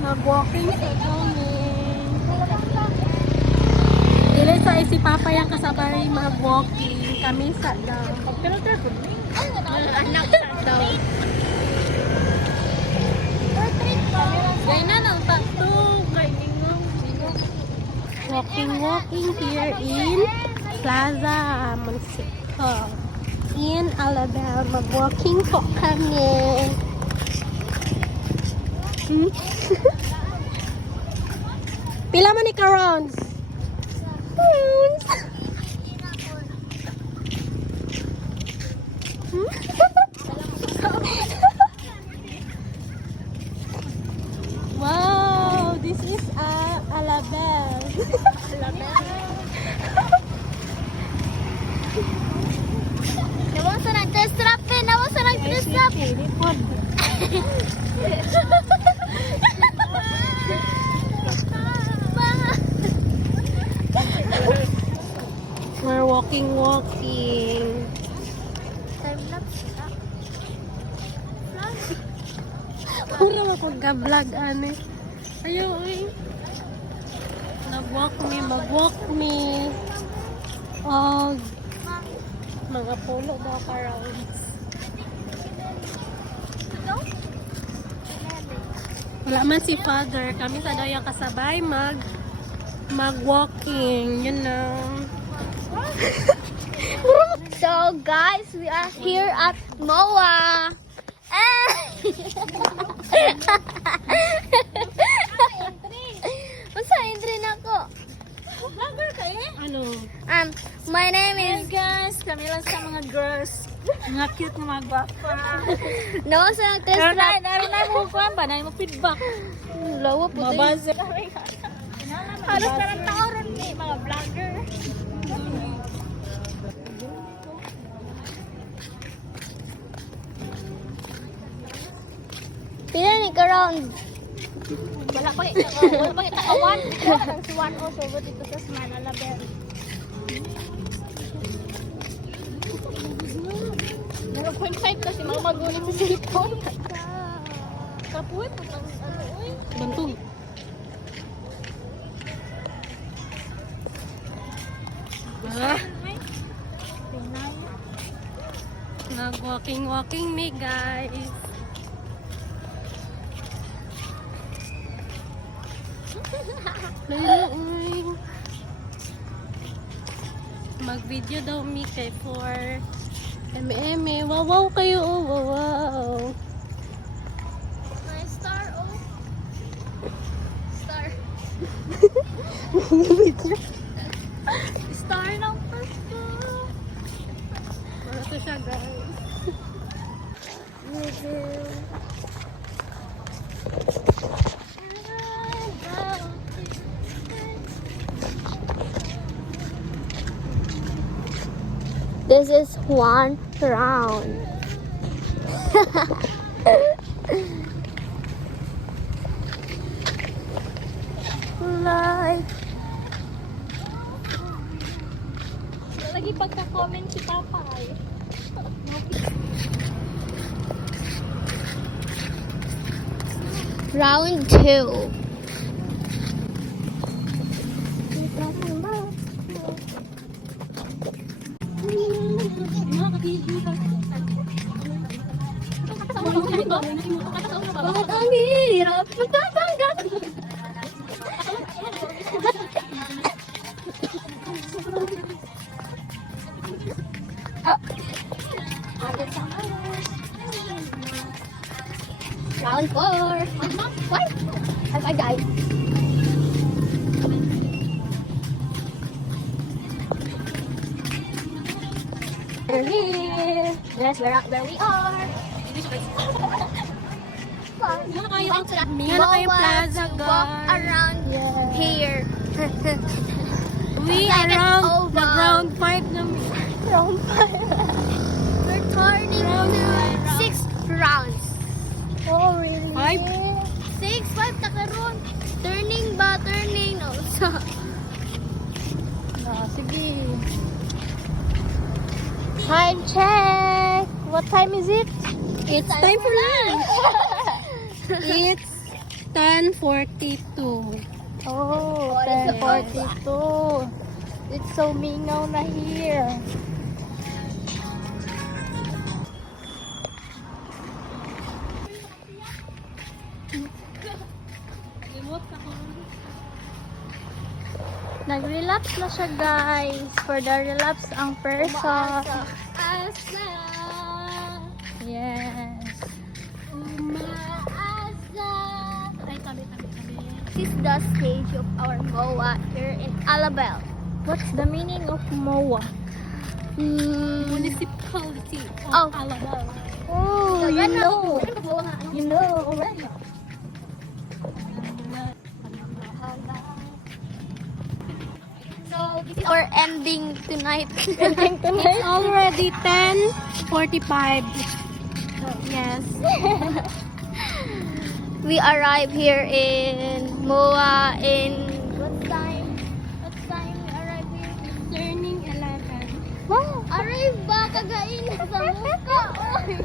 Mag-walking sa kami. Dili sa si Papa yung kasabay mag-walking. Kami sa daw. Pero tayo anak sa daw. Gaya na ng tato. Walking here in Plaza Municipal. In Alabama. Mag-walking po kami. Pila man ni ka rounds? Rounds. Wow, this is Alabama. Nawang sa nag-test trap eh. Nawang sa nag-test trap. We're walking. Time lapse na. Pura makapag-vlog, ane. Ayaw, eh. Mag-walk me. Mga pulo daw ka rounds. Wala man si Father. Kami sa daw yung kasabay mag-walking. You know. So guys, we are here at MOA. Unsa entry nako? Vlogger ka eh? Ano? My name Hey is guys, kami lang sa mga girls. Mga cute na mga gwapa. No sa test Pero trap. na mo kuhan ba? Na mo feedback. Lawa po to. Mabaze. Halos na ng tao ron eh, mga vlogger. Pila ni ka round? Wala pa wala pa kita kawan. Ang si Juan also but dito sa Manila Bell. Meron 0.5 kasi mga magulit sa cellphone. Kapuwi po ng ano uy. Bantog. Nag-walking me, guys. Mag-video daw mi kay for eme. Wow kayo, oh, wow. My star oh. Star. Star ng pasto. Ano to siya, guys? This is one round. Like Lagi pagka-comment si Papa ay. round 2. Bakit ang hirap magtatanggal? Round 4. What? I died. We're here. Yes, where we are. Nga kayo plaza, Walk guys. around here. We Like an around oval. nag-round 5 na Round 5. We're turning to 6 rounds. Oh, really? 5? 5 takaron. Turning ba? Turning. No. So, Sige. time check. What time is it? It's time for lunch. It's 10:42. Oh, 10:42. It's so mingaw na here. Nag-relapse na siya, guys. For the relapse ang person. Asa. Yes. Umaasa. Ay, tabi. This is the stage of our MOA here in Alabel. What's the meaning of MOA? Municipality Oh. of Alabama. Oh, you know. You know already. So, this is our ending tonight. Ending tonight. It's already 10:45. Yes. We arrive here in MOA in what time? What time we arrive here? Turning 11. Wow! Arrive ba kagain sa muka? Oy!